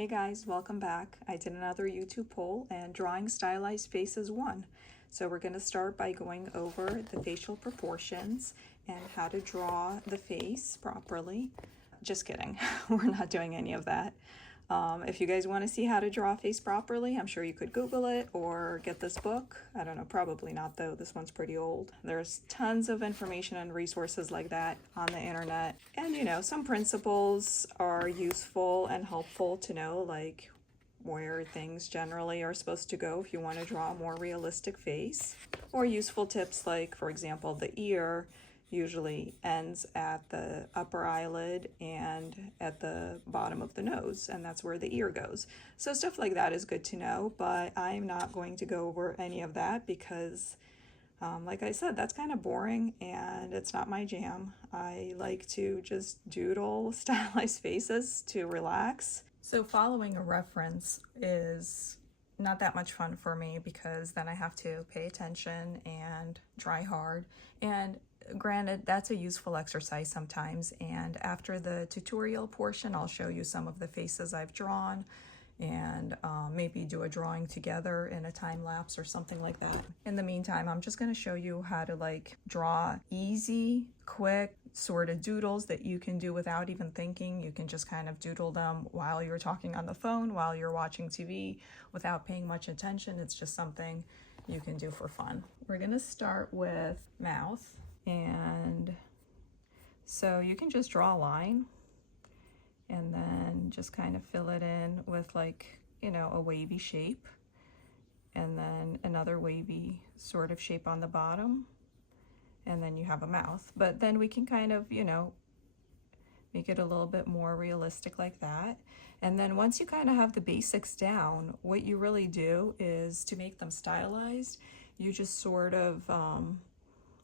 Hey guys, welcome back. I did another YouTube poll and drawing stylized faces won. So we're going to start by going over the facial proportions and how to draw the face properly. Just kidding, we're not doing any of that. If you guys want to see how to draw a face properly, I'm sure you could Google it or get this book. I don't know, probably not though. This one's pretty old. There's tons of information and resources like that on the internet. And you know, some principles are useful and helpful to know, like where things generally are supposed to go if you want to draw a more realistic face. Or useful tips like, for example, the ear usually ends at the upper eyelid and at the bottom of the nose, and that's where the ear goes. So stuff like that is good to know, but I'm not going to go over any of that because like I said, that's kind of boring and it's not my jam. I like to just doodle stylized faces to relax. So following a reference is not that much fun for me because then I have to pay attention and try hard. And granted, that's a useful exercise sometimes, and after the tutorial portion I'll show you some of the faces I've drawn and maybe do a drawing together in a time lapse or something like that. In the meantime, I'm just going to show you how to like draw easy, quick sort of doodles that you can do without even thinking. You can just kind of doodle them while you're talking on the phone, while you're watching TV, without paying much attention. It's just something you can do for fun. We're going to start with mouth. And so you can just draw a line and then just kind of fill it in with, like, you know, a wavy shape and then another wavy sort of shape on the bottom, and then you have a mouth. But then we can kind of, you know, make it a little bit more realistic like that. And then once you kind of have the basics down, what you really do is, to make them stylized, you just sort of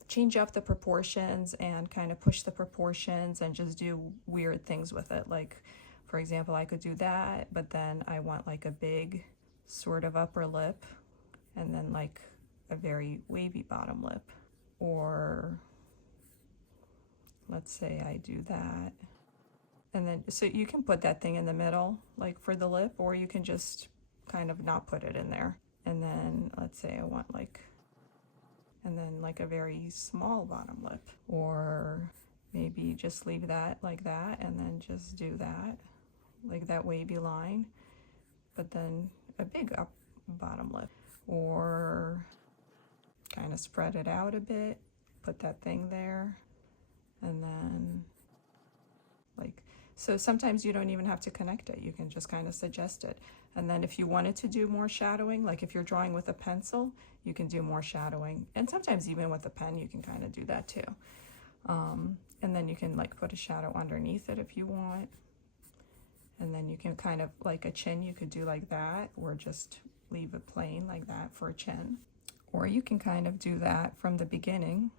change up the proportions and kind of push the proportions and just do weird things with it. Like, for example, I could do that, but then I want like a big sort of upper lip and then like a very wavy bottom lip. Or let's say I do that. And then, so you can put that thing in the middle, like for the lip, or you can just kind of not put it in there. And then let's say I want like, and then like a very small bottom lip, or maybe just leave that like that and then just do that, like that wavy line, but then a big up bottom lip, or kind of spread it out a bit, put that thing there, and then like, so sometimes you don't even have to connect it, you can just kind of suggest it. And then if you wanted to do more shadowing, like if you're drawing with a pencil, you can do more shadowing. And sometimes even with a pen, you can kind of do that too. And then you can like put a shadow underneath it if you want. And then you can kind of, like a chin, you could do like that, or just leave it plain like that for a chin. Or you can kind of do that from the beginning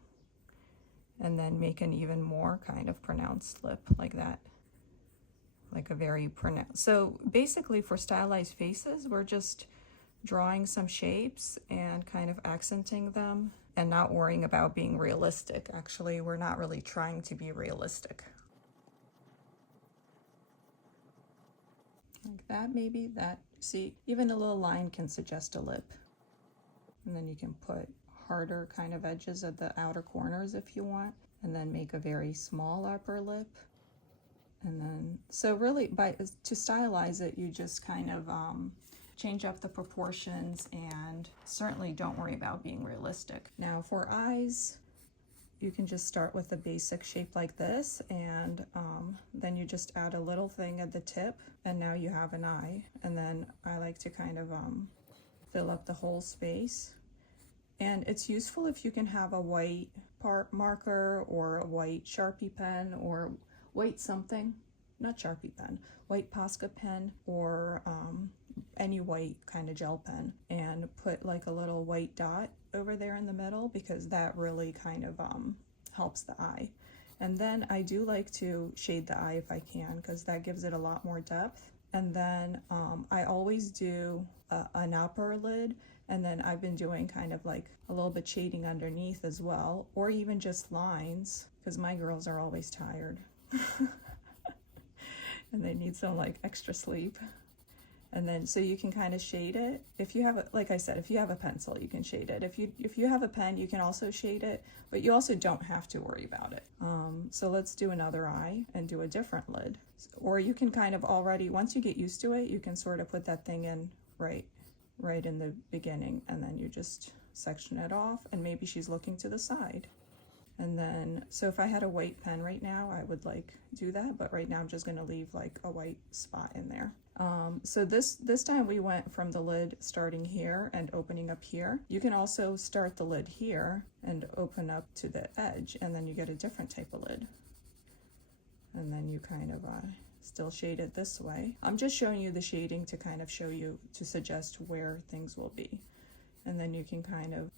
and then make an even more kind of pronounced lip like that. Like a very pronounced. So basically for stylized faces, we're just drawing some shapes and kind of accenting them and not worrying about being realistic. Actually, we're not really trying to be realistic. Like that, maybe that. See, even a little line can suggest a lip. And then you can put harder kind of edges at the outer corners if you want, and then make a very small upper lip. And then, so really, to stylize it, you just kind of change up the proportions and certainly don't worry about being realistic. Now for eyes, you can just start with a basic shape like this, and then you just add a little thing at the tip, and now you have an eye. And then I like to kind of fill up the whole space. And it's useful if you can have a white marker or a white Sharpie pen or white something, not Sharpie pen, white Posca pen, or any white kind of gel pen, and put like a little white dot over there in the middle, because that really kind of helps the eye. And then I do like to shade the eye if I can, because that gives it a lot more depth. And then I always do an upper lid, and then I've been doing kind of like a little bit shading underneath as well, or even just lines, because my girls are always tired. And they need some like extra sleep. And then, so you can kind of shade it. If you have, like I said, if you have a pencil, you can shade it. If you have a pen, you can also shade it, but you also don't have to worry about it. So let's do another eye and do a different lid. Or you can kind of already, once you get used to it, you can sort of put that thing in right in the beginning, and then you just section it off, and maybe she's looking to the side. And then, so if I had a white pen right now, I would like do that, but right now I'm just gonna leave like a white spot in there. So this time we went from the lid starting here and opening up here. You can also start the lid here and open up to the edge, and then you get a different type of lid. And then you kind of still shade it this way. I'm just showing you the shading to kind of show you, to suggest where things will be. And then you can kind of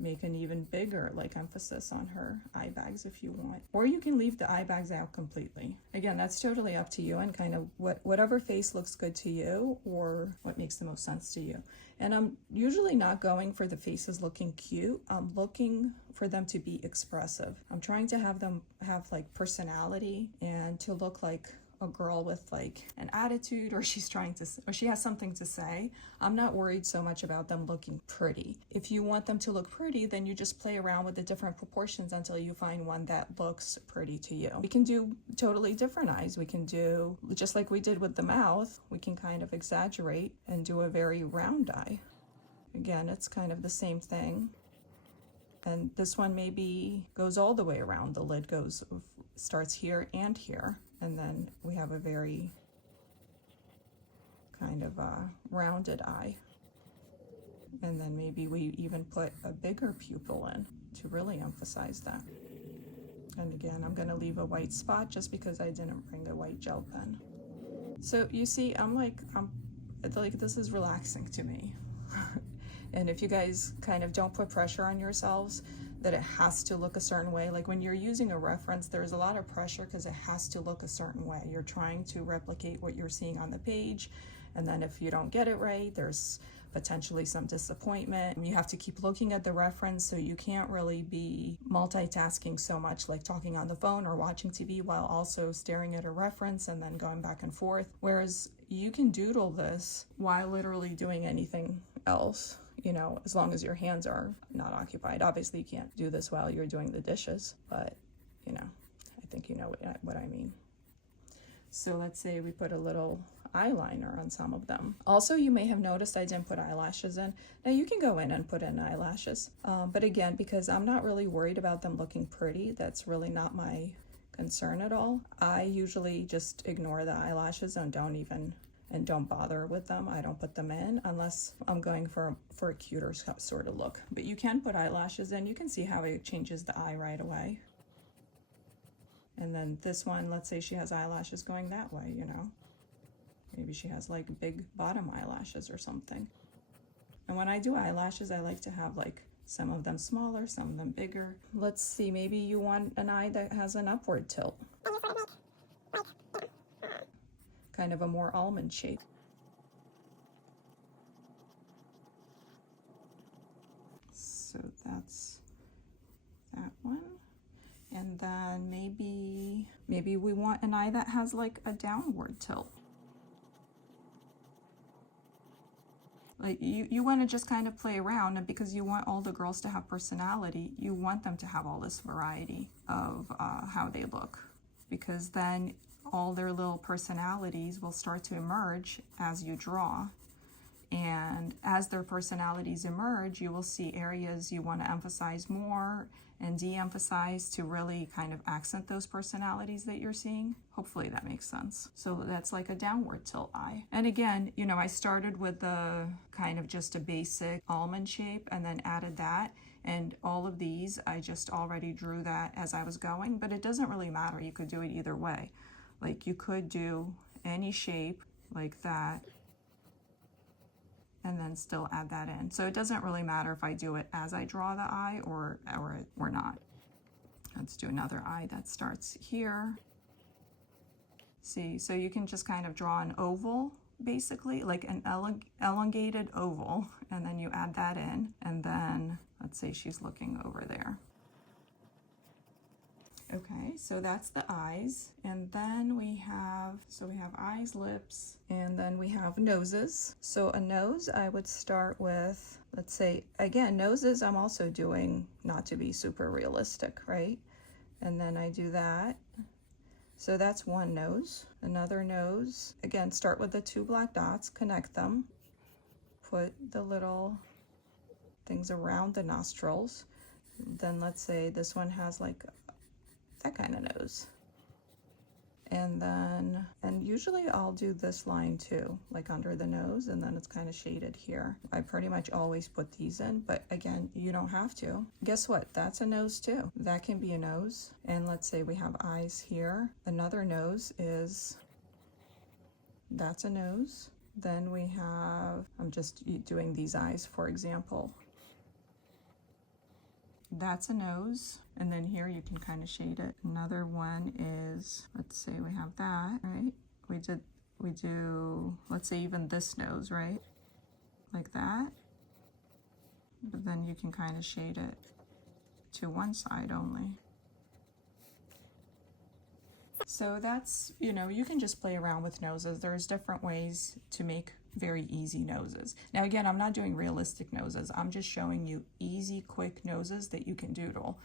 make an even bigger like emphasis on her eye bags if you want, or you can leave the eye bags out completely. Again, that's totally up to you, and kind of whatever face looks good to you or what makes the most sense to you. And I'm usually not going for the faces looking cute. I'm looking for them to be expressive. I'm trying to have them have like personality and to look like a girl with like an attitude, or she has something to say. I'm not worried so much about them looking pretty. If you want them to look pretty, then you just play around with the different proportions until you find one that looks pretty to you. We can do totally different eyes. We can do, just like we did with the mouth, we can kind of exaggerate and do a very round eye. Again, it's kind of the same thing. And this one maybe goes all the way around. The lid starts here and here. And then we have a very kind of rounded eye. And then maybe we even put a bigger pupil in to really emphasize that. And again, I'm going to leave a white spot just because I didn't bring a white gel pen. So you see, I'm like this is relaxing to me. And if you guys kind of don't put pressure on yourselves that it has to look a certain way, like when you're using a reference, there's a lot of pressure because it has to look a certain way. You're trying to replicate what you're seeing on the page, and then if you don't get it right, there's potentially some disappointment. You have to keep looking at the reference, so you can't really be multitasking so much, like talking on the phone or watching TV while also staring at a reference and then going back and forth. Whereas you can doodle this while literally doing anything else, you know, as long as your hands are not occupied. Obviously you can't do this while you're doing the dishes, but you know, I think you know what I mean. So let's say we put a little eyeliner on some of them. Also, you may have noticed I didn't put eyelashes in. Now you can go in and put in eyelashes, but again, because I'm not really worried about them looking pretty, that's really not my concern at all. I usually just ignore the eyelashes and don't bother with them. I don't put them in unless I'm going for a cuter sort of look. But you can put eyelashes in. You can see how it changes the eye right away. And then this one, let's say she has eyelashes going that way, you know. Maybe she has like big bottom eyelashes or something. And when I do eyelashes, I like to have like some of them smaller, some of them bigger. Let's see, maybe you want an eye that has an upward tilt. Kind of a more almond shape. So that's that one. And then maybe we want an eye that has like a downward tilt. Like you want to just kind of play around, and because you want all the girls to have personality, you want them to have all this variety of how they look, because then all their little personalities will start to emerge as you draw. And as their personalities emerge, you will see areas you want to emphasize more and de-emphasize to really kind of accent those personalities that you're seeing. Hopefully that makes sense. So that's like a downward tilt eye. And again, you know, I started with the kind of just a basic almond shape and then added that. And all of these, I just already drew that as I was going, but it doesn't really matter. You could do it either way. Like you could do any shape like that and then still add that in. So it doesn't really matter if I do it as I draw the eye or not. Let's do another eye that starts here. See, so you can just kind of draw an oval, basically, like an elongated oval, and then you add that in, and then let's say she's looking over there. Okay, so that's the eyes. And then we have eyes, lips, and then we have noses. So a nose, I would start with, let's say, again, noses I'm also doing not to be super realistic, right? And then I do that. So that's one nose. Another nose, again, start with the 2 black dots, connect them, put the little things around the nostrils. Then let's say this one has like that kind of nose. And then, and usually I'll do this line too, like under the nose, and then it's kind of shaded here. I pretty much always put these in, but again, you don't have to. Guess what? That's a nose too. That can be a nose. And let's say we have eyes here. Another nose is, that's a nose. Then we have, I'm just doing these eyes for example. That's a nose, and then here you can kind of shade it. Another one is, let's say we have that, right? We do, let's say even this nose, right? Like that. But then you can kind of shade it to one side only. So that's, you know, you can just play around with noses. There's different ways to make very easy noses. Now again, I'm not doing realistic noses. I'm just showing you easy, quick noses that you can doodle.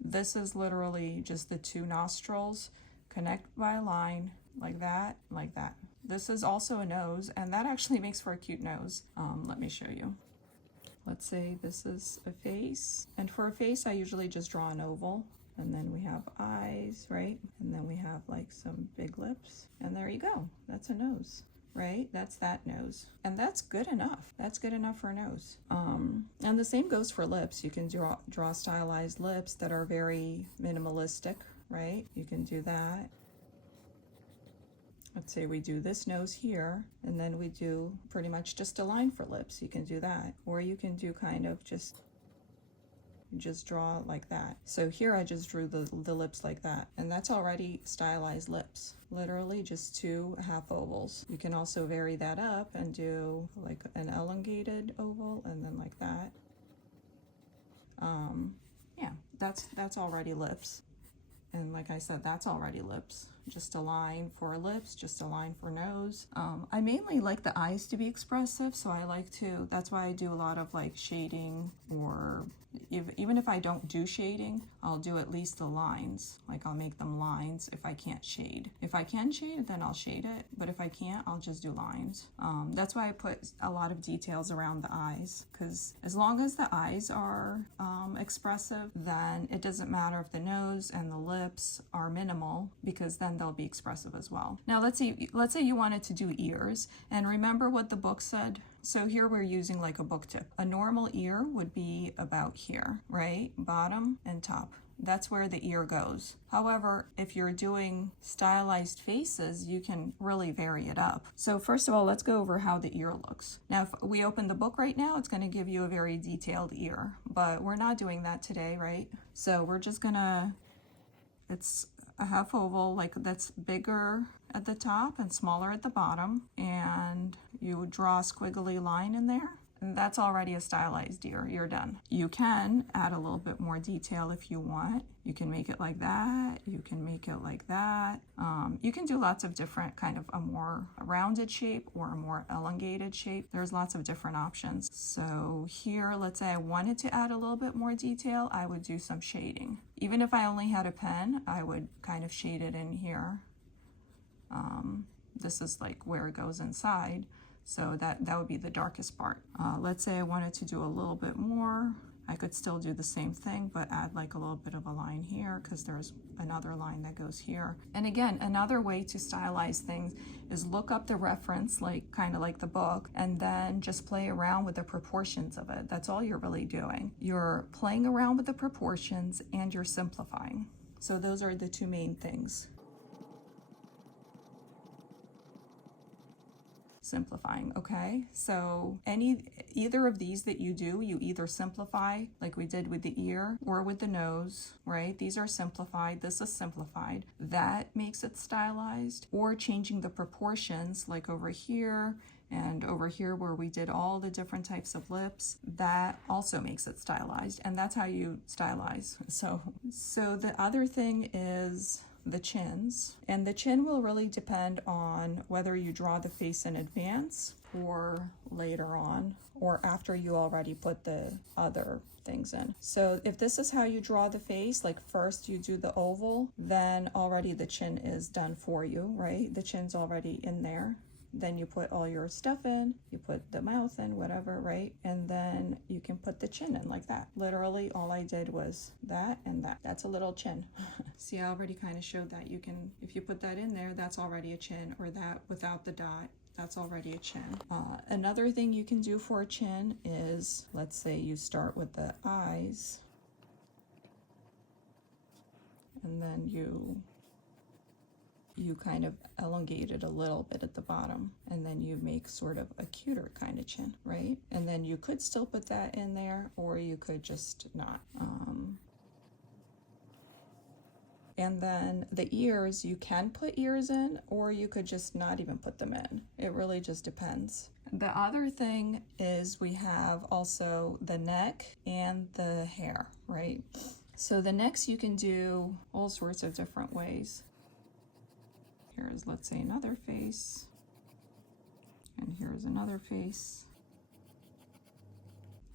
This is literally just the 2 nostrils, connect by a line, like that, like that. This is also a nose, and that actually makes for a cute nose. Let me show you. Let's say this is a face, and for a face I usually just draw an oval. And then we have eyes, right? And then we have like some big lips. And there you go. That's a nose, right? That's that nose. And that's good enough. That's good enough for a nose. And the same goes for lips. You can draw stylized lips that are very minimalistic, right? You can do that. Let's say we do this nose here, and then we do pretty much just a line for lips. You can do that. Or you can do kind of just draw like that. So here I just drew the lips like that, and that's already stylized lips. Literally just 2 half ovals. You can also vary that up and do like an elongated oval and then like that. Yeah, that's already lips. And like I said, that's already lips. Just a line for lips, just a line for nose. I mainly like the eyes to be expressive, so I like to, that's why I do a lot of like shading, or even if I don't do shading, I'll do at least the lines. Like I'll make them lines if I can't shade. If I can shade, then I'll shade it, but if I can't, I'll just do lines. That's why I put a lot of details around the eyes, because as long as the eyes are expressive, then it doesn't matter if the nose and the lips are minimal, because then they'll be expressive as well. Now let's say you wanted to do ears, and remember what the book said. So here we're using like a book tip. A normal ear would be about here, right? Bottom and top. That's where the ear goes. However, if you're doing stylized faces, you can really vary it up. So first of all, let's go over how the ear looks. Now, if we open the book right now, it's going to give you a very detailed ear, but we're not doing that today, right? So we're just gonna, it's a half oval, like that's bigger at the top and smaller at the bottom, and you would draw a squiggly line in there, and that's already a stylized ear. You're done. You can add a little bit more detail if you want. You can make it like that, you can make it like that. You can do lots of different kind of a more rounded shape or a more elongated shape. There's lots of different options. So here, let's say I wanted to add a little bit more detail, I would do some shading. Even if I only had a pen, I would kind of shade it in here. This is like where it goes inside. So that would be the darkest part. Let's say I wanted to do a little bit more. I could still do the same thing, but add like a little bit of a line here, because there's another line that goes here. And again, another way to stylize things is look up the reference, like kind of like the book, and then just play around with the proportions of it. That's all you're really doing. You're playing around with the proportions and you're simplifying. So those are the 2 main things. simplifying, okay? So either of these that you do, you either simplify like we did with the ear or with the nose, right? These are simplified. This is simplified. That makes it stylized. Or changing the proportions like over here and over here where we did all the different types of lips, that also makes it stylized. And that's how you stylize. So the other thing is the chins, and the chin will really depend on whether you draw the face in advance or later on, or after you already put the other things in. So if this is how you draw the face, like first you do the oval, then already the chin is done for you, right? The chin's already in there. Then you put all your stuff in, you put the mouth in, whatever, right? And then you can put the chin in like that. Literally all I did was that and that. That's a little chin. See, I already kind of showed that you can, if you put that in there, that's already a chin, or that without the dot, that's already a chin. Another thing you can do for a chin is, let's say you start with the eyes, and then you kind of elongate it a little bit at the bottom, and then you make sort of a cuter kind of chin, right? And then you could still put that in there, or you could just not. And then the ears, you can put ears in, or you could just not even put them in. It really just depends. The other thing is we have also the neck and the hair, right? So the necks you can do all sorts of different ways. Here's, let's say, another face, and here's another face.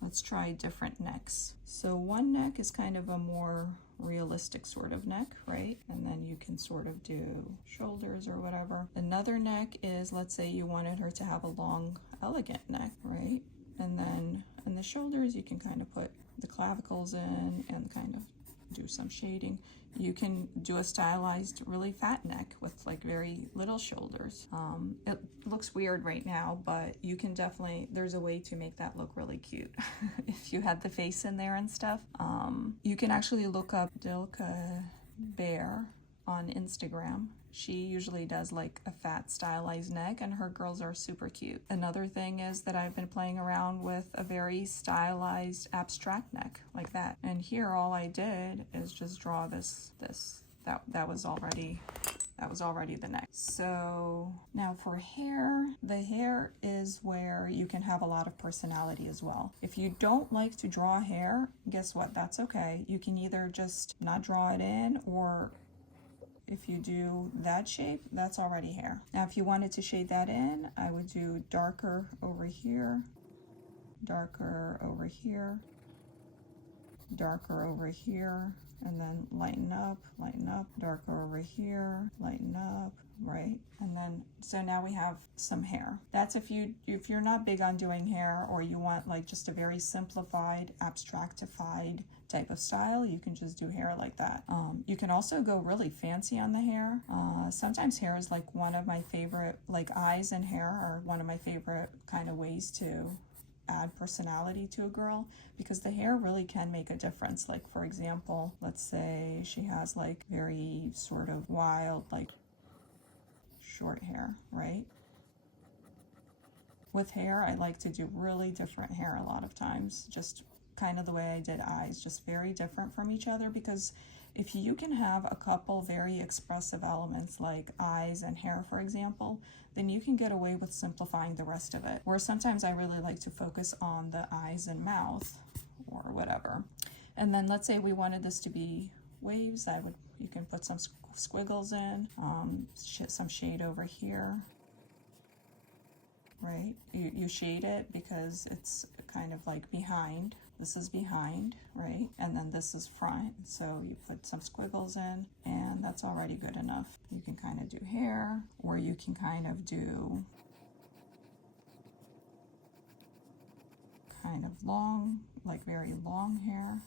Let's try different necks. So one neck is kind of a more realistic sort of neck, right? And then you can sort of do shoulders or whatever. Another neck is, let's say you wanted her to have a long, elegant neck, right? And then in the shoulders, you can kind of put the clavicles in and kind of do some shading. You can do a stylized, really fat neck with like very little shoulders. It looks weird right now, but you can definitely, there's a way to make that look really cute. If you had the face in there and stuff. You can actually look up Dilka Bear on Instagram. She usually does like a fat stylized neck, and her girls are super cute. Another thing is that I've been playing around with a very stylized abstract neck like that. And here all I did is just draw this. That was already the neck. So now for hair, the hair is where you can have a lot of personality as well. If you don't like to draw hair, guess what? That's okay. You can either just not draw it in, or if you do that shape, that's already hair. Now, if you wanted to shade that in, I would do darker over here, darker over here, darker over here, and then lighten up, darker over here, lighten up, right? And then, so now we have some hair. That's if you're not big on doing hair, or you want like just a very simplified, abstractified type of style, you can just do hair like that. You can also go really fancy on the hair. Sometimes hair is like one of my favorite, like eyes and hair are one of my favorite kind of ways to add personality to a girl, because the hair really can make a difference. Like, for example, let's say she has like very sort of wild, like short hair, right? With hair, I like to do really different hair a lot of times, just kind of the way I did eyes, just very different from each other, because if you can have a couple very expressive elements like eyes and hair, for example, then you can get away with simplifying the rest of it. Where sometimes I really like to focus on the eyes and mouth or whatever. And then let's say we wanted this to be waves, you can put some squiggles in, some shade over here. Right? You shade it because it's kind of like behind. This is behind, right? And then this is front. So you put some squiggles in, and that's already good enough. You can kind of do hair, or you can kind of do kind of long, like very long hair.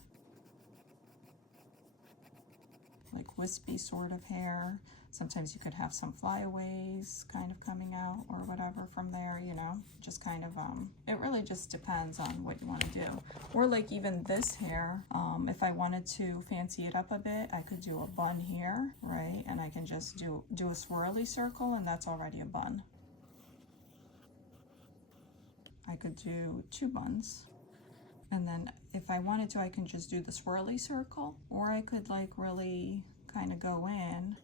Like wispy sort of hair. Sometimes you could have some flyaways kind of coming out or whatever from there, you know, just kind of, it really just depends on what you want to do. Or like even this hair, if I wanted to fancy it up a bit, I could do a bun here, right? And I can just do a swirly circle, and that's already a bun. could do 2 buns. And then if I wanted to, I can just do the swirly circle, or I could like really kind of go in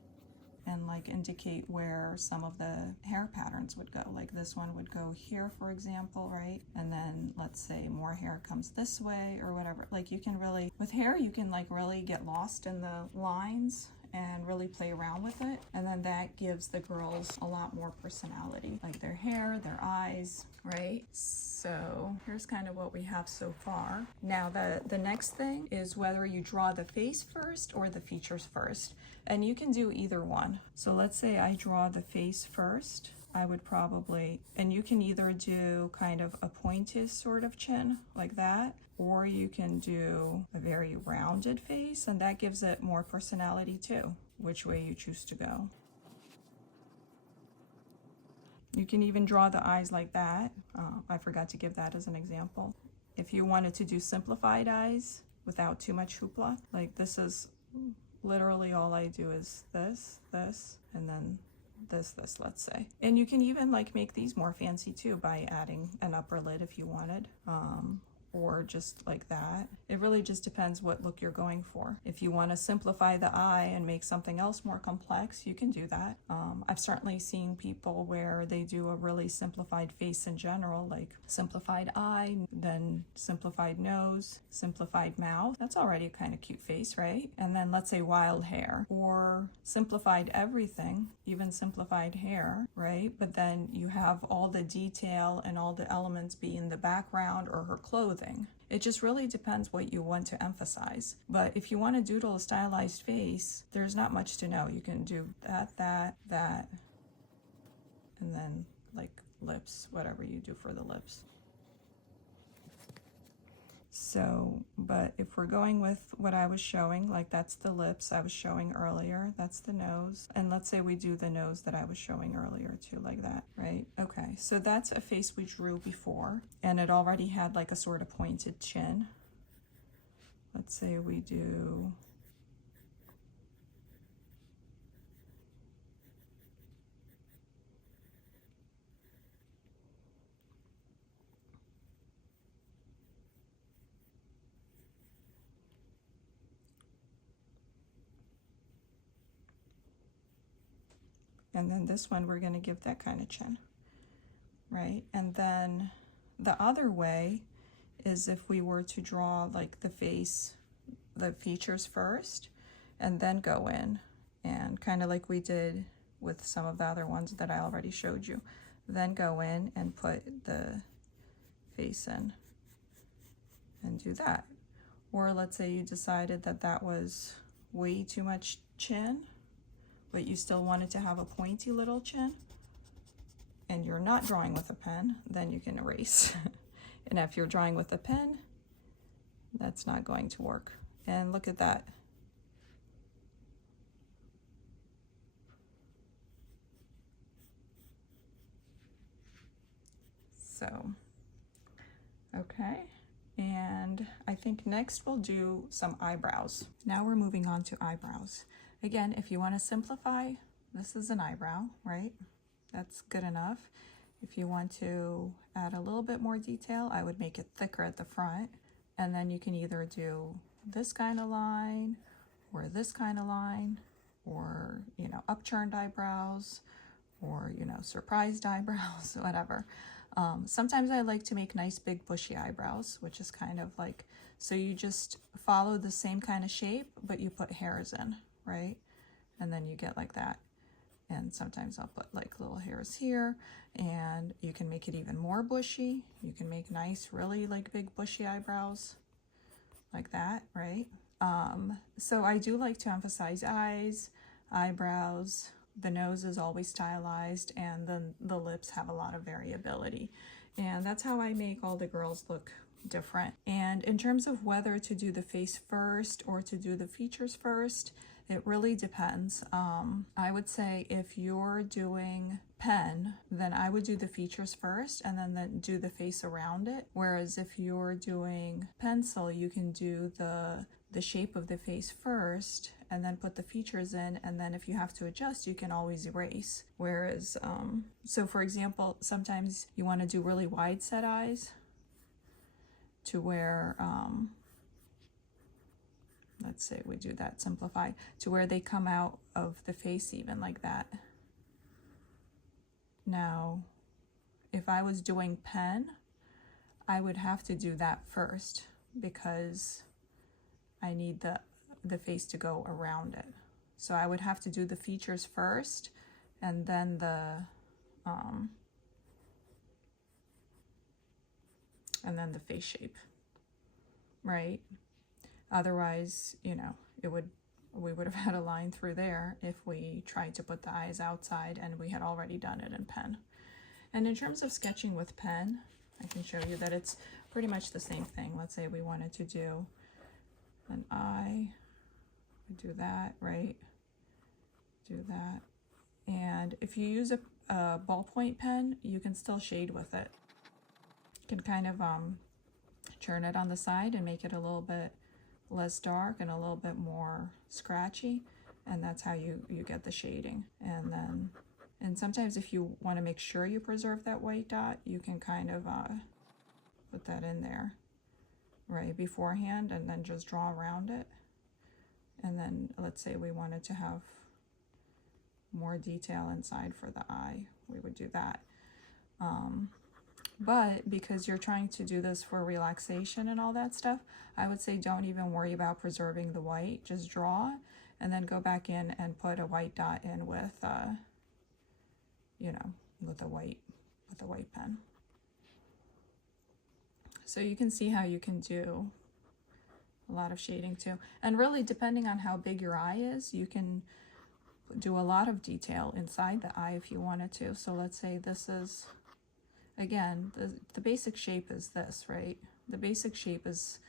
and like indicate where some of the hair patterns would go. Like this one would go here, for example, right? And then let's say more hair comes this way or whatever. Like you can really, with hair, you can like really get lost in the lines and really play around with it. And then that gives the girls a lot more personality, like their hair, their eyes, right? So here's kind of what we have so far. Now the next thing is whether you draw the face first or the features first. And you can do either one. So let's say I draw the face first. I would probably, and you can either do kind of a pointed sort of chin like that, or you can do a very rounded face, and that gives it more personality too, which way you choose to go. You can even draw the eyes like that. I forgot to give that as an example. If you wanted to do simplified eyes without too much hoopla, like this is literally all I do is this, and then this, let's say. And you can even like make these more fancy too by adding an upper lid if you wanted. Or just like that. It really just depends what look you're going for. If you want to simplify the eye and make something else more complex, you can do that. I've certainly seen people where they do a really simplified face in general, like simplified eye, then simplified nose, simplified mouth. That's already a kind of cute face, right? And then let's say wild hair, or simplified everything, even simplified hair, right? But then you have all the detail and all the elements be in the background or her clothing. It just really depends what you want to emphasize. But if you want to doodle a stylized face, there's not much to know. You can do that, and then like lips, whatever you do for the lips. So, but if we're going with what I was showing, like that's the lips I was showing earlier, that's the nose. And let's say we do the nose that I was showing earlier too, like that, right? Okay, so that's a face we drew before, and it already had like a sort of pointed chin. Let's say we do and then this one we're going to give that kind of chin, right? And then the other way is if we were to draw like the face, the features first, and then go in and kind of like we did with some of the other ones that I already showed you, then go in and put the face in and do that. Or let's say you decided that that was way too much chin, but you still wanted to have a pointy little chin, and you're not drawing with a pen, then you can erase. And if you're drawing with a pen, that's not going to work. And look at that. So, okay. And I think next we'll do some eyebrows. Now we're moving on to eyebrows. Again, if you want to simplify, this is an eyebrow, right? That's good enough. If you want to add a little bit more detail, I would make it thicker at the front. And then you can either do this kind of line, or this kind of line, or, you know, upturned eyebrows, or, you know, surprised eyebrows, whatever. Sometimes I like to make nice big bushy eyebrows, which is kind of like, so you just follow the same kind of shape, but you put hairs in, right? And then you get like that. And sometimes I'll put like little hairs here, and you can make it even more bushy. You can make nice, really like big bushy eyebrows like that, right? So I do like to emphasize eyes, eyebrows. The nose is always stylized, and then the lips have a lot of variability. And that's how I make all the girls look different. And in terms of whether to do the face first or to do the features first, it really depends. I would say if you're doing pen, then I would do the features first and then do the face around it. Whereas if you're doing pencil, you can do the shape of the face first and then put the features in, and then if you have to adjust, you can always erase. Whereas, so for example, sometimes you want to do really wide set eyes to where, let's say we do that, simplify, to where they come out of the face even like that. Now, if I was doing pen, I would have to do that first because I need the face to go around it. So I would have to do the features first and then the face shape, right? Otherwise, you know, we would have had a line through there if we tried to put the eyes outside and we had already done it in pen. And in terms of sketching with pen, I can show you that it's pretty much the same thing. Let's say we wanted to do an eye, do that, right? Do that. And if you use a ballpoint pen, you can still shade with it. You can kind of churn it on the side and make it a little bit less dark and a little bit more scratchy, and that's how you get the shading. And sometimes if you want to make sure you preserve that white dot, you can kind of put that in there right beforehand and then just draw around it. And then let's say we wanted to have more detail inside for the eye, we would do that. But because you're trying to do this for relaxation and all that stuff, I would say don't even worry about preserving the white. Just draw and then go back in and put a white dot in with, you know, with a white pen. So you can see how you can do a lot of shading too. And really, depending on how big your eye is, you can do a lot of detail inside the eye if you wanted to. So let's say this is, again, the basic shape is this, right? The basic shape is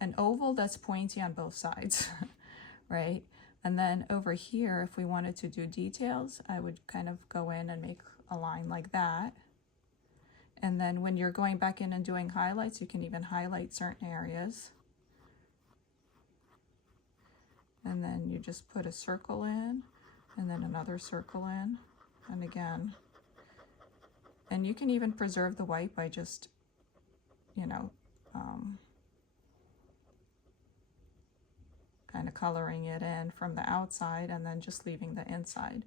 an oval that's pointy on both sides, right? And then over here, if we wanted to do details, I would kind of go in and make a line like that. And then when you're going back in and doing highlights, you can even highlight certain areas. And then you just put a circle in, and then another circle in, and again. And you can even preserve the white by just, you know, kind of coloring it in from the outside and then just leaving the inside.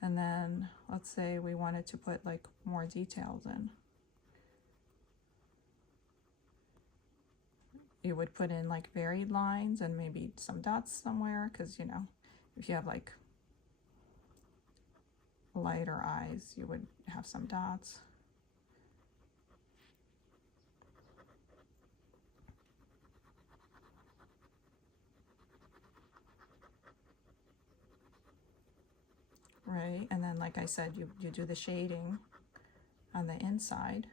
And then let's say we wanted to put like more details in. You would put in like varied lines and maybe some dots somewhere, because, you know, if you have like lighter eyes, you would have some dots. Right, and then like I said, you do the shading on the inside.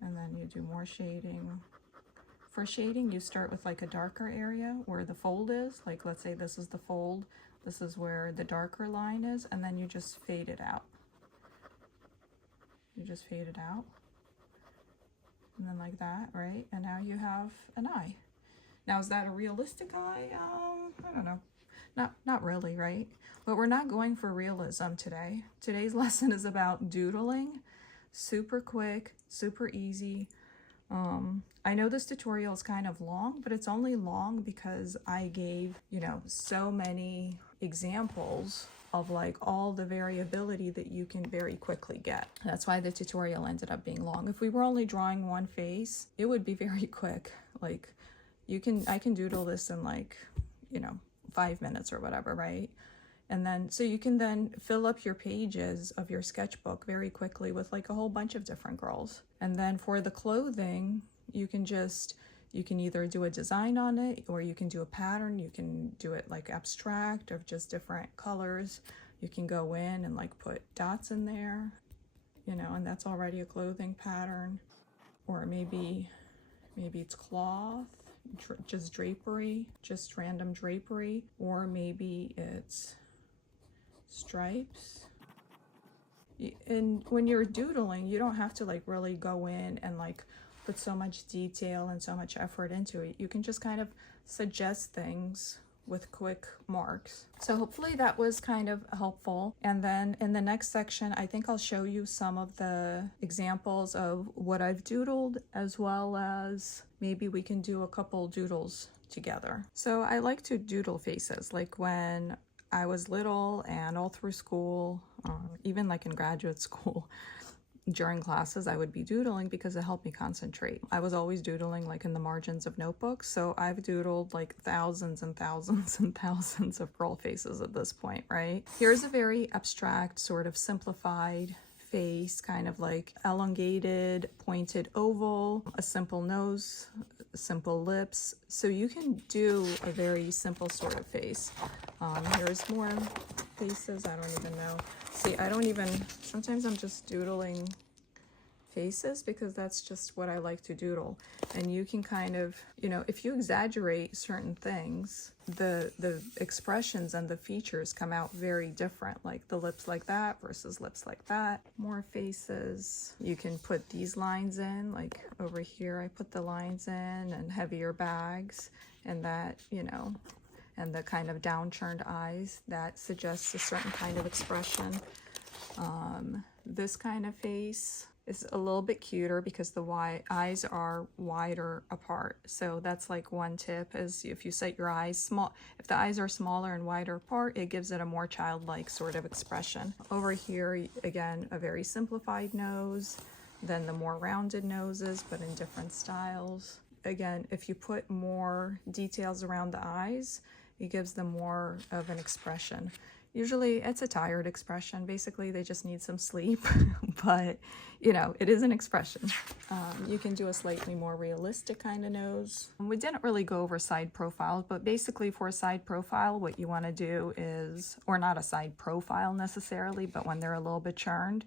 And then you do more shading. For shading, you start with like a darker area where the fold is. Like let's say this is the fold, this is where the darker line is, and then you just fade it out. You just fade it out. And then like that, right? And now you have an eye. Now, is that a realistic eye? I don't know. Not really, right? But we're not going for realism today. Today's lesson is about doodling. Super quick, super easy. I know this tutorial is kind of long, but it's only long because I gave, you know, so many examples of like all the variability that you can very quickly get. That's why the tutorial ended up being long. If we were only drawing one face, it would be very quick. Like I can doodle this in like, you know, 5 minutes or whatever, right? And then, so you can then fill up your pages of your sketchbook very quickly with like a whole bunch of different girls. And then for the clothing, you can either do a design on it, or you can do a pattern. You can do it like abstract of just different colors. You can go in and like put dots in there, you know, and that's already a clothing pattern. Or maybe it's cloth, just drapery, just random drapery, or maybe it's stripes. And when you're doodling, you don't have to like really go in and like put so much detail and so much effort into it. You can just kind of suggest things with quick marks. So hopefully that was kind of helpful. And then in the next section, I think I'll show you some of the examples of what I've doodled, as well as maybe we can do a couple doodles together. So I like to doodle faces, like when I was little and all through school, even like in graduate school. During classes, I would be doodling because it helped me concentrate. I was always doodling like in the margins of notebooks, so I've doodled like thousands and thousands and thousands of girl faces at this point, right? Here's a very abstract, sort of simplified face, kind of like elongated, pointed oval, a simple nose, simple lips. So you can do a very simple sort of face. Here's more faces. I don't even know. See, sometimes I'm just doodling faces because that's just what I like to doodle. And you can kind of, if you exaggerate certain things, the expressions and the features come out very different, like the lips like that versus lips like that. More faces. You can put these lines in, like over here I put the lines in, and heavier bags, and that, and the kind of downchurned eyes, that suggests a certain kind of expression. This kind of face is a little bit cuter because the eyes are wider apart. So that's like one tip, is if you set your eyes small, if the eyes are smaller and wider apart, it gives it a more childlike sort of expression. Over here, again, a very simplified nose, then the more rounded noses, but in different styles. Again, if you put more details around the eyes, it gives them more of an expression. Usually it's a tired expression. Basically, they just need some sleep, but it is an expression. You can do a slightly more realistic kind of nose. We didn't really go over side profiles, but basically for a side profile, what you want to do is, or not a side profile necessarily, but when they're a little bit churned,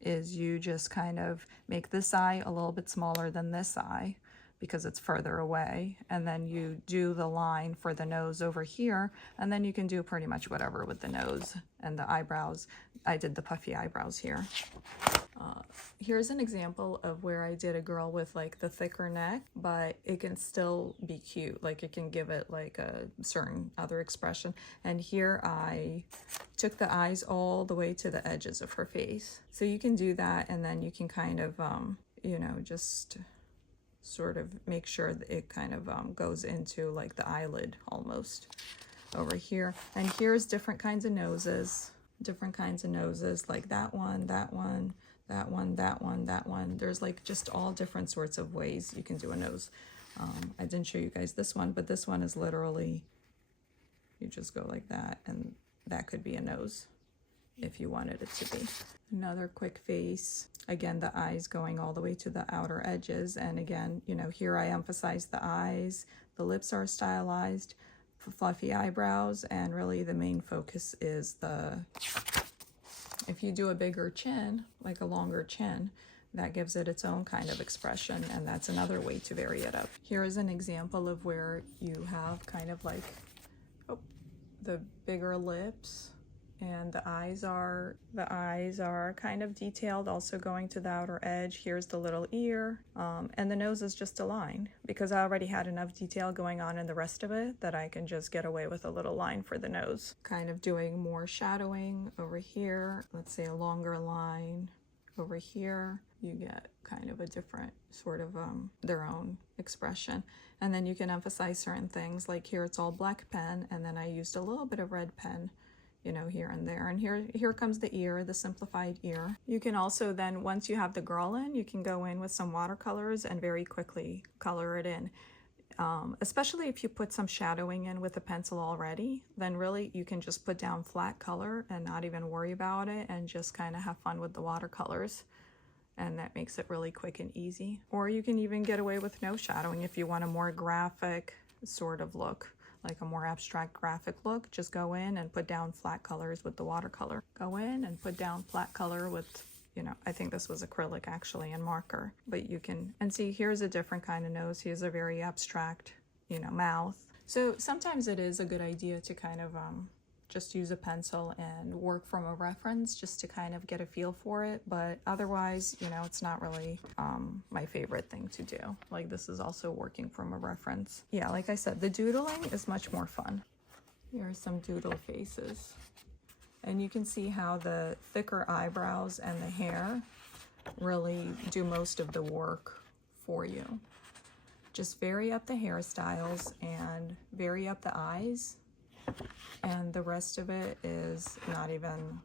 is you just kind of make this eye a little bit smaller than this eye, because it's further away, and then you do the line for the nose over here, and then you can do pretty much whatever with the nose and the eyebrows. I did the puffy eyebrows here. Here's an example of where I did a girl with like the thicker neck, but it can still be cute. Like it can give it like a certain other expression. And here I took the eyes all the way to the edges of her face. So you can do that, and then you can kind of, just sort of make sure that it kind of goes into like the eyelid almost over here. And here's different kinds of noses, like that one, that one, that one, that one, that one. There's like just all different sorts of ways you can do a nose. I didn't show you guys this one, but this one is literally, you just go like that, and that could be a nose if you wanted it to be. Another quick face. Again, the eyes going all the way to the outer edges. And again, here I emphasize the eyes. The lips are stylized, fluffy eyebrows, and really the main focus is if you do a bigger chin, like a longer chin, that gives it its own kind of expression, and that's another way to vary it up. Here is an example of where you have kind of like the bigger lips, and the eyes are kind of detailed, also going to the outer edge. Here's the little ear, and the nose is just a line, because I already had enough detail going on in the rest of it that I can just get away with a little line for the nose. Kind of doing more shadowing over here. Let's say a longer line over here. You get kind of a different sort of their own expression. And then you can emphasize certain things, like here it's all black pen, and then I used a little bit of red pen, here and there. And here comes the ear, the simplified ear. You can also then, once you have the girl in, you can go in with some watercolors and very quickly color it in. Especially if you put some shadowing in with a pencil already, then really you can just put down flat color and not even worry about it, and just kind of have fun with the watercolors. And that makes it really quick and easy. Or you can even get away with no shadowing if you want a more graphic sort of look, like a more abstract graphic look. Just go in and put down flat colors with the watercolor. Go in and put down flat color with, I think this was acrylic actually, and marker. But you can, and see, here's a different kind of nose. Here's a very abstract, mouth. So sometimes it is a good idea to kind of just use a pencil and work from a reference just to kind of get a feel for it. But otherwise, you know, it's not really my favorite thing to do. Like, this is also working from a reference. Yeah, like I said, the doodling is much more fun. Here are some doodle faces. And you can see how the thicker eyebrows and the hair really do most of the work for you. Just vary up the hairstyles and vary up the eyes, and the rest of it is not even,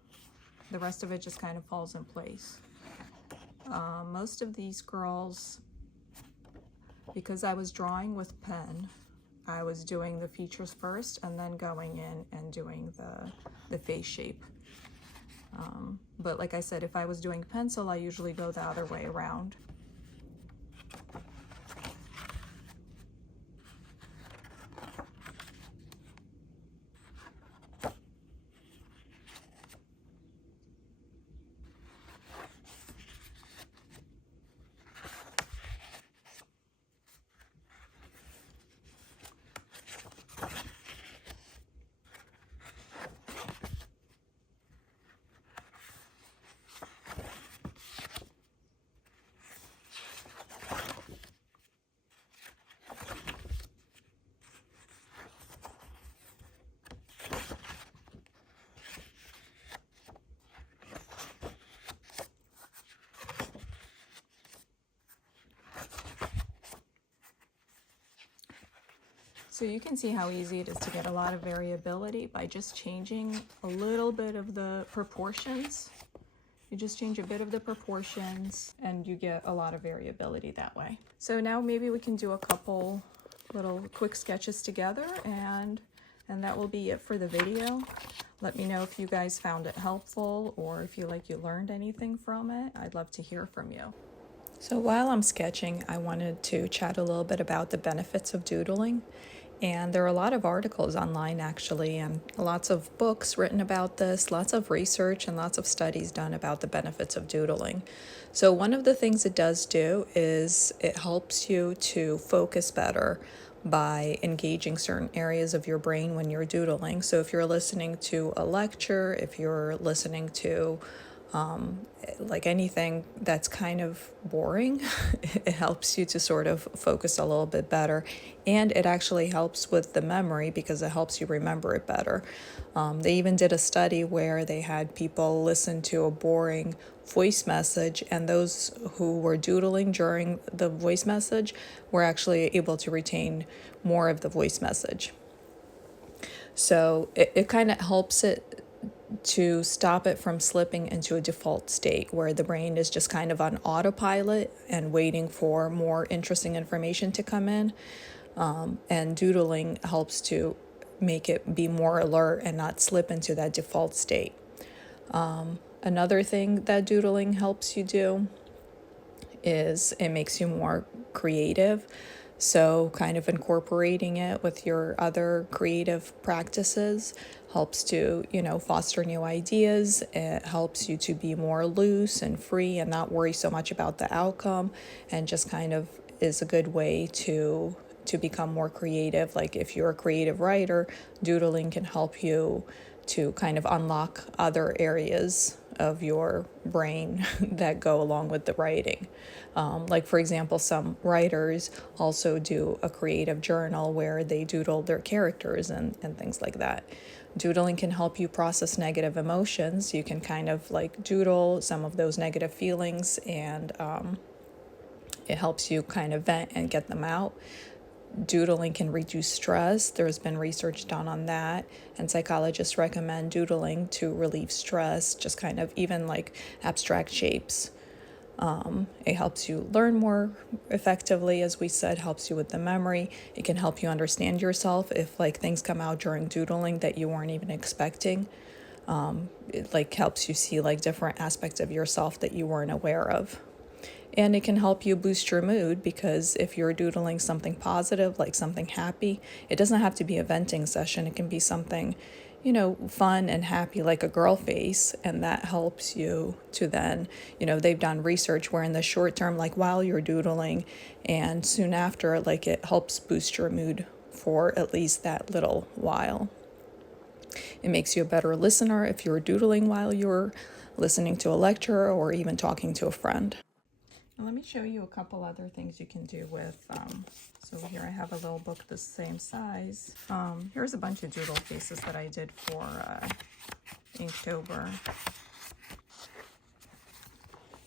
the rest of it just kind of falls in place. Most of these girls, because I was drawing with pen, I was doing the features first and then going in and doing the face shape. But like I said, if I was doing pencil, I usually go the other way around. So you can see how easy it is to get a lot of variability by just changing a little bit of the proportions. You just change a bit of the proportions and you get a lot of variability that way. So now maybe we can do a couple little quick sketches together, and that will be it for the video. Let me know if you guys found it helpful or if you learned anything from it. I'd love to hear from you. So while I'm sketching, I wanted to chat a little bit about the benefits of doodling. And there are a lot of articles online, actually, and lots of books written about this, lots of research and lots of studies done about the benefits of doodling. So one of the things it does do is it helps you to focus better by engaging certain areas of your brain when you're doodling. So if you're listening to a lecture, if you're listening to like anything that's kind of boring, it helps you to sort of focus a little bit better. And it actually helps with the memory because it helps you remember it better. They even did a study where they had people listen to a boring voice message, and those who were doodling during the voice message were actually able to retain more of the voice message. So it kind of helps it to stop it from slipping into a default state where the brain is just kind of on autopilot and waiting for more interesting information to come in. And doodling helps to make it be more alert and not slip into that default state. Another thing that doodling helps you do is it makes you more creative. So kind of incorporating it with your other creative practices helps to, foster new ideas. It helps you to be more loose and free and not worry so much about the outcome, and just kind of is a good way to become more creative. Like if you're a creative writer, doodling can help you to kind of unlock other areas of your brain that go along with the writing. Like for example, some writers also do a creative journal where they doodle their characters and things like that. Doodling can help you process negative emotions. You can kind of like doodle some of those negative feelings, and it helps you kind of vent and get them out. Doodling can reduce stress. There's been research done on that, and psychologists recommend doodling to relieve stress, just kind of even like abstract shapes. It helps you learn more effectively, as we said, helps you with the memory. It can help you understand yourself if like things come out during doodling that you weren't even expecting. It like helps you see like different aspects of yourself that you weren't aware of. And it can help you boost your mood, because if you're doodling something positive, like something happy, it doesn't have to be a venting session. It can be something, fun and happy, like a girl face. And that helps you to then, they've done research where in the short term, like while you're doodling and soon after, like it helps boost your mood for at least that little while. It makes you a better listener if you're doodling while you're listening to a lecture or even talking to a friend. And let me show you a couple other things you can do with, so here I have a little book the same size. Here's a bunch of doodle faces that I did for Inktober.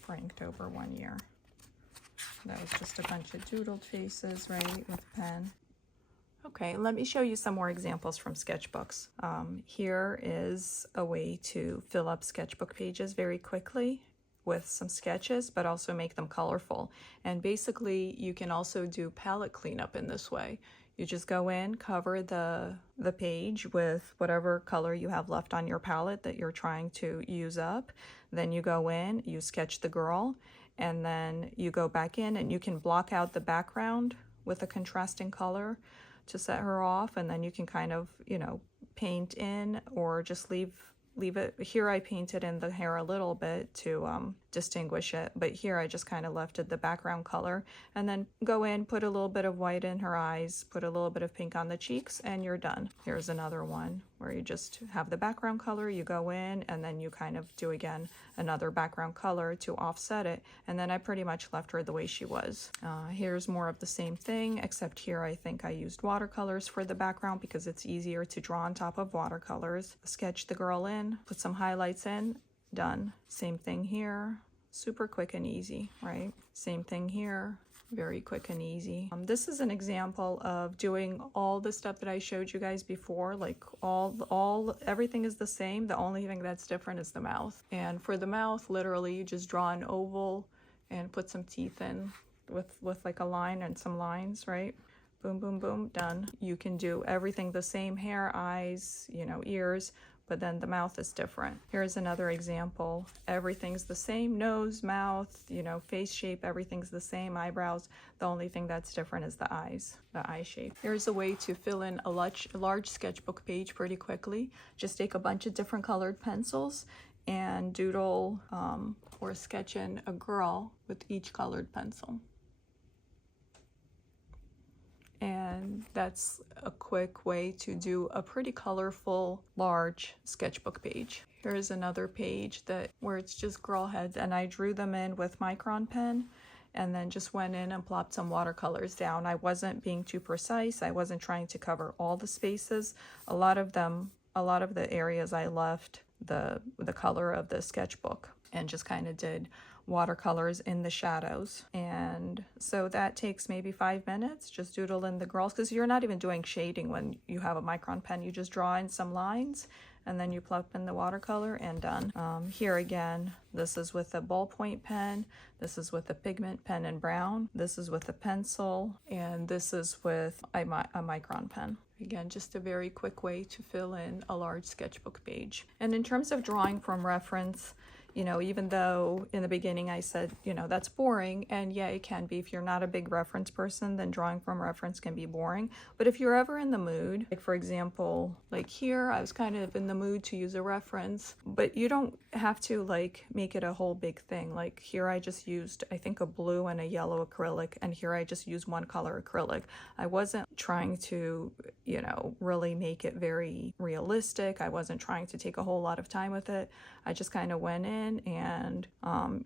For Inktober one year. That was just a bunch of doodled faces, right, with a pen. Okay, let me show you some more examples from sketchbooks. Here is a way to fill up sketchbook pages very quickly with some sketches, but also make them colorful. And basically, you can also do palette cleanup in this way. You just go in, cover the page with whatever color you have left on your palette that you're trying to use up. Then you go in, you sketch the girl, and then you go back in and you can block out the background with a contrasting color to set her off, and then you can kind of, you know, paint in or just leave it. Here I painted in the hair a little bit to distinguish it, but here I just kind of left it the background color, and then go in, put a little bit of white in her eyes, put a little bit of pink on the cheeks, and you're done. Here's another one where you just have the background color, you go in, and then you kind of do again another background color to offset it, and then I pretty much left her the way she was. Here's more of the same thing, except here I think I used watercolors for the background because it's easier to draw on top of watercolors. Sketch the girl in, put some highlights in, done. Same thing here, super quick and easy, right? Same thing here, very quick and easy. This is an example of doing all the stuff that I showed you guys before, like everything is the same. The only thing that's different is the mouth. And for the mouth, literally you just draw an oval and put some teeth in with like a line and some lines, right? Boom, boom, boom, done. You can do everything the same, hair, eyes, you know, ears, but then the mouth is different. Here's another example. Everything's the same, nose, mouth, you know, face shape, everything's the same, eyebrows. The only thing that's different is the eyes, the eye shape. Here's a way to fill in a large sketchbook page pretty quickly. Just take a bunch of different colored pencils and doodle or sketch in a girl with each colored pencil. And that's a quick way to do a pretty colorful, large sketchbook page. Here's another page where it's just girl heads, and I drew them in with micron pen and then just went in and plopped some watercolors down. I wasn't being too precise. I wasn't trying to cover all the spaces. A lot of the areas I left the color of the sketchbook and just kind of did watercolors in the shadows. And so that takes maybe 5 minutes, just doodle in the girls, because you're not even doing shading when you have a micron pen. You just draw in some lines and then you plop in the watercolor and done. Here again, this is with a ballpoint pen, this is with a pigment pen in brown, this is with a pencil, and this is with a micron pen. Again, just a very quick way to fill in a large sketchbook page. And in terms of drawing from reference, you know, even though in the beginning I said, you know, that's boring, and yeah, it can be. If you're not a big reference person, then drawing from reference can be boring. But if you're ever in the mood, like for example, like here, I was kind of in the mood to use a reference, but you don't have to like make it a whole big thing. Like here I just used, I think, a blue and a yellow acrylic, and here I just used one color acrylic. I wasn't trying to, you know, really make it very realistic. I wasn't trying to take a whole lot of time with it. I just kind of went in and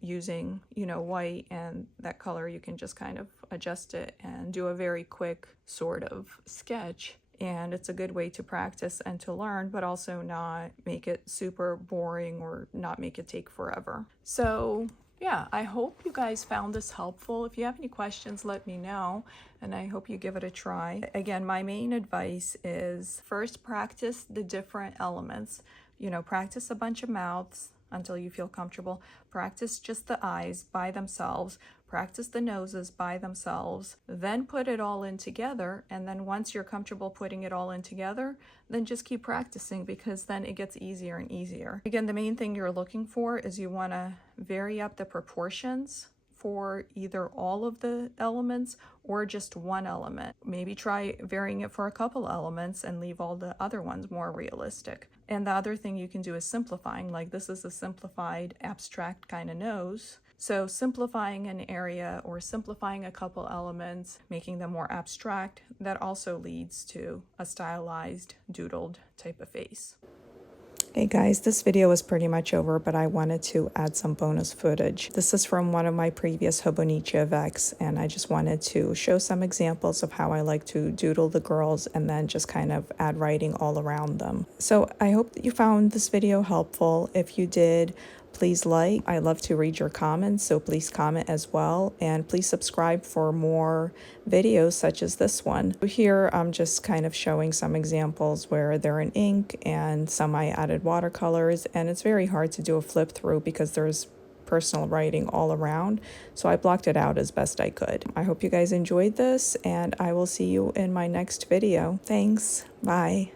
using, you know, white and that color, you can just kind of adjust it and do a very quick sort of sketch. And it's a good way to practice and to learn, but also not make it super boring or not make it take forever. So yeah, I hope you guys found this helpful. If you have any questions, let me know, and I hope you give it a try. Again, my main advice is first practice the different elements. You know, practice a bunch of mouths until you feel comfortable. Practice just the eyes by themselves. Practice the noses by themselves. Then put it all in together. And then once you're comfortable putting it all in together, then just keep practicing, because then it gets easier and easier. Again, the main thing you're looking for is you want to vary up the proportions for either all of the elements or just one element. Maybe try varying it for a couple elements and leave all the other ones more realistic. And the other thing you can do is simplifying. Like this is a simplified abstract kind of nose. So simplifying an area or simplifying a couple elements, making them more abstract, that also leads to a stylized, doodled type of face. Hey guys, this video is pretty much over, but I wanted to add some bonus footage. This is from one of my previous Hobonichi events, and I just wanted to show some examples of how I like to doodle the girls and then just kind of add writing all around them. So I hope that you found this video helpful. If you did, please like. I love to read your comments, so please comment as well. And please subscribe for more videos such as this one. Here I'm just kind of showing some examples where they're in ink and some I added watercolors, and it's very hard to do a flip through because there's personal writing all around. So I blocked it out as best I could. I hope you guys enjoyed this, and I will see you in my next video. Thanks. Bye.